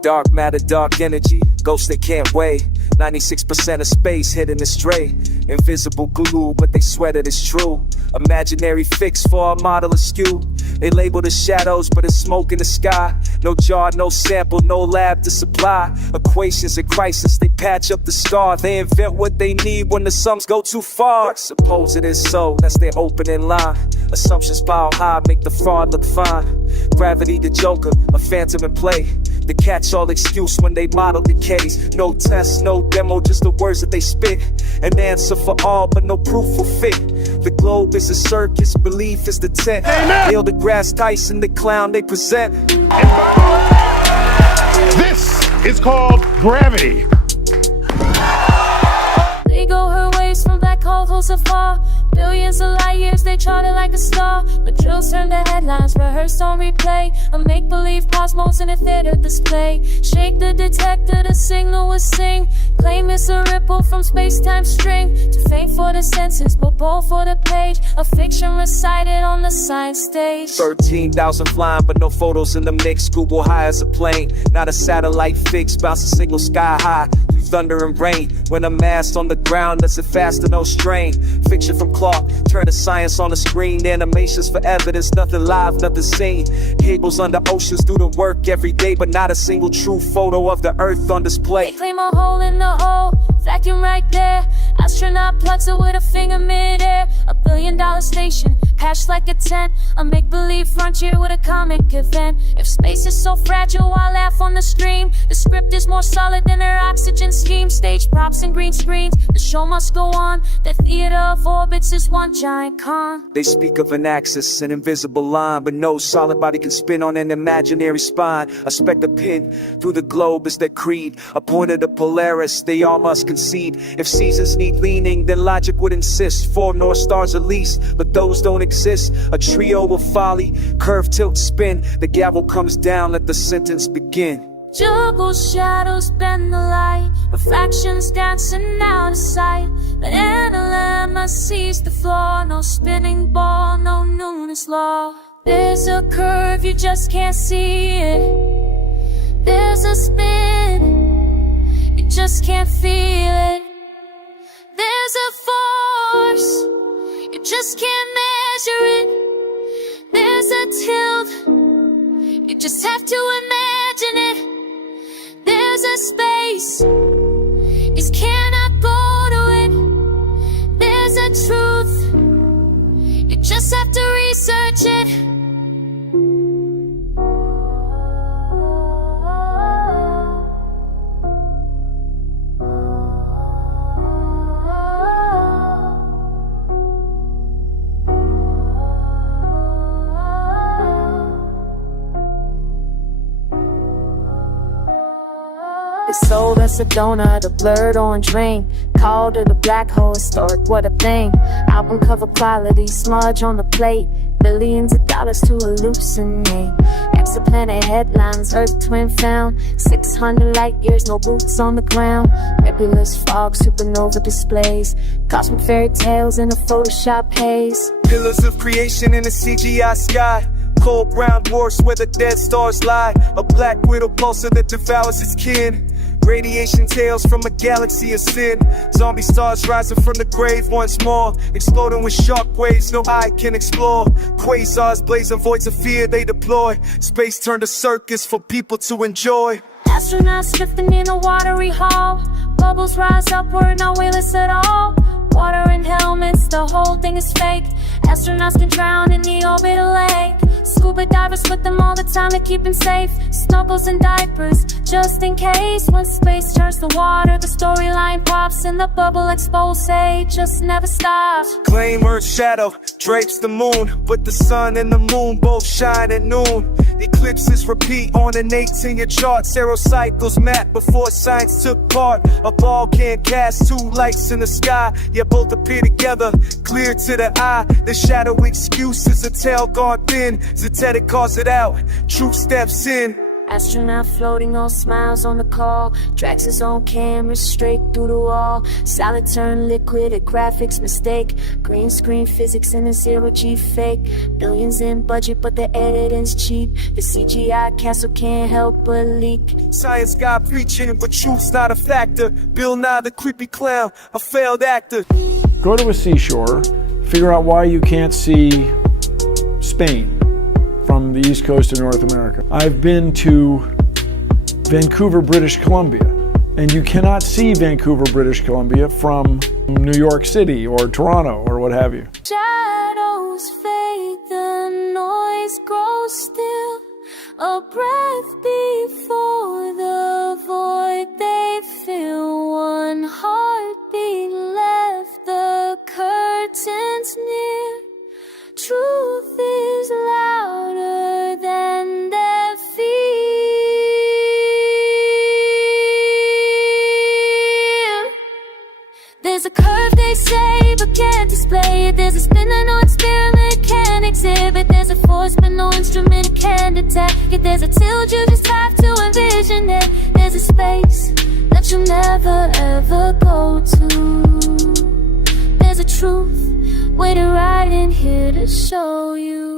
Dark matter, dark energy, ghosts they can't weigh. 96% of space hidden astray. Invisible glue, but they swear that it's true. Imaginary fix for our model askew. They label the shadows, but it's smoke in the sky. No jar, no sample, no lab to supply. Equations in crisis, they patch up the scar. They invent what they need when the sums go too far. Suppose it is so, that's their opening line. Assumptions pile high, make the fraud look fine. Gravity the joker, a phantom in play. The catch-all excuse when they model the case. No test, no demo, just the words that they spit. An answer for all, but no proof will fit. The globe is a circus, belief is the tent. Neil deGrasse Tyson, the clown they present. And by the way, this is called gravity. They go her ways from black holes so far. Billions of light years, they charted like a star. The drills turn to headlines, rehearsed on replay. A make-believe cosmos in a theater display. Shake the detector, the signal will sing. Claim it's a ripple from space-time string. To fame for the senses, but bold for the page. A fiction recited on the science stage. 13,000 flying, but no photos in the mix. Google high as a plane, not a satellite fix. Bounce a signal sky high, through thunder and rain. When a mast on the ground, that's it faster, no strain. Fiction from Clark, turn the science on the screen. Animations for evidence, nothing live, nothing seen. Cables under oceans do the work every day, but not a single true photo of the earth on display. They claim a hole in the O, vacuum right there. Astronaut plugs it with a finger mid-air. $1 billion station, patched like a tent. A make-believe frontier with a comic event. If space is so fragile, I laugh on the stream. The script is more solid than their oxygen scheme. Stage props and green screens, the show must go on. The theater of orbits is one giant con. They speak of an axis, an invisible line, but no solid body can spin on an imaginary spine. A speck of pin through the globe is their creed. A point of the Polaris, they all must concede. If seasons need leaning, then logic would insist. 4 North Stars at least, but those don't exist. A trio of folly, curve, tilt, spin. The gavel comes down, let the sentence begin. Juggle shadows, bend the light. Refractions dancing out of sight. The ℂ𝕚𝕚𝕚 sees the floor. No spinning ball, no Newton's law. There's a curve, you just can't see it. There's a spin, you just can't feel it. There's a force, you just can't measure it. There's a tilt, you just have to imagine it. There's a space, you cannot go to it. There's a truth, you just have to research it. They sold us a donut, a blurred orange ring. Called it a black hole, historic, what a thing. Album cover quality, smudge on the plate. Billions of dollars to hallucinate. Exoplanet headlines, Earth twin found. 600 light years, no boots on the ground. Nebulous fog, supernova displays. Cosmic fairy tales in a Photoshop haze. Pillars of creation in a CGI sky. Cold brown dwarfs where the dead stars lie. A black widow pulsar that devours its kin. Radiation tales from a galaxy of sin. Zombie stars rising from the grave once more. Exploding with shockwaves no eye can explore. Quasars blazing voids of fear they deploy. Space turned a circus for people to enjoy. Astronauts drifting in a watery hall. Bubbles rise upward, not weightless at all. Water in helmets, the whole thing is fake. Astronauts can drown in the orbital lake. Scuba divers with them all the time to keep them safe. Snuggles and diapers, just in case. When space turns to water, the storyline pops and the bubble expose just never stops. Claim Earth's shadow drapes the moon, but the sun and the moon both shine at noon. Eclipses repeat on an 18-year chart. Zero cycles map before science took part. A ball can't cast 2 lights in the sky, yet both appear together, clear to the eye. The shadow excuse is a tail guard thin. Zetetic calls it out, truth steps in. Astronaut floating, all smiles on the call. Tracks his own camera straight through the wall. Solid turn liquid, a graphics mistake. Green screen physics in a zero-G fake. Billions in budget, but the editing's cheap. The CGI castle can't help but leak. Science guy preaching, but truth's not a factor. Bill Nye the creepy clown, a failed actor. Go to a seashore, figure out why you can't see Spain from the east coast of North America. I've been to Vancouver, British Columbia, and you cannot see Vancouver, British Columbia from New York City or Toronto or what have you. Shadows fade, the noise grows still. A breath before the void they fill. One heartbeat left, the curtains near. Truth is louder than their fear. There's a curve they say but can't display it. There's a spin that no experiment can exhibit. There's a force but no instrument it can detect. Yet there's a tilt you just have to envision it. There's a space that you'll never ever go to. There's a truth waiting right in here to show you.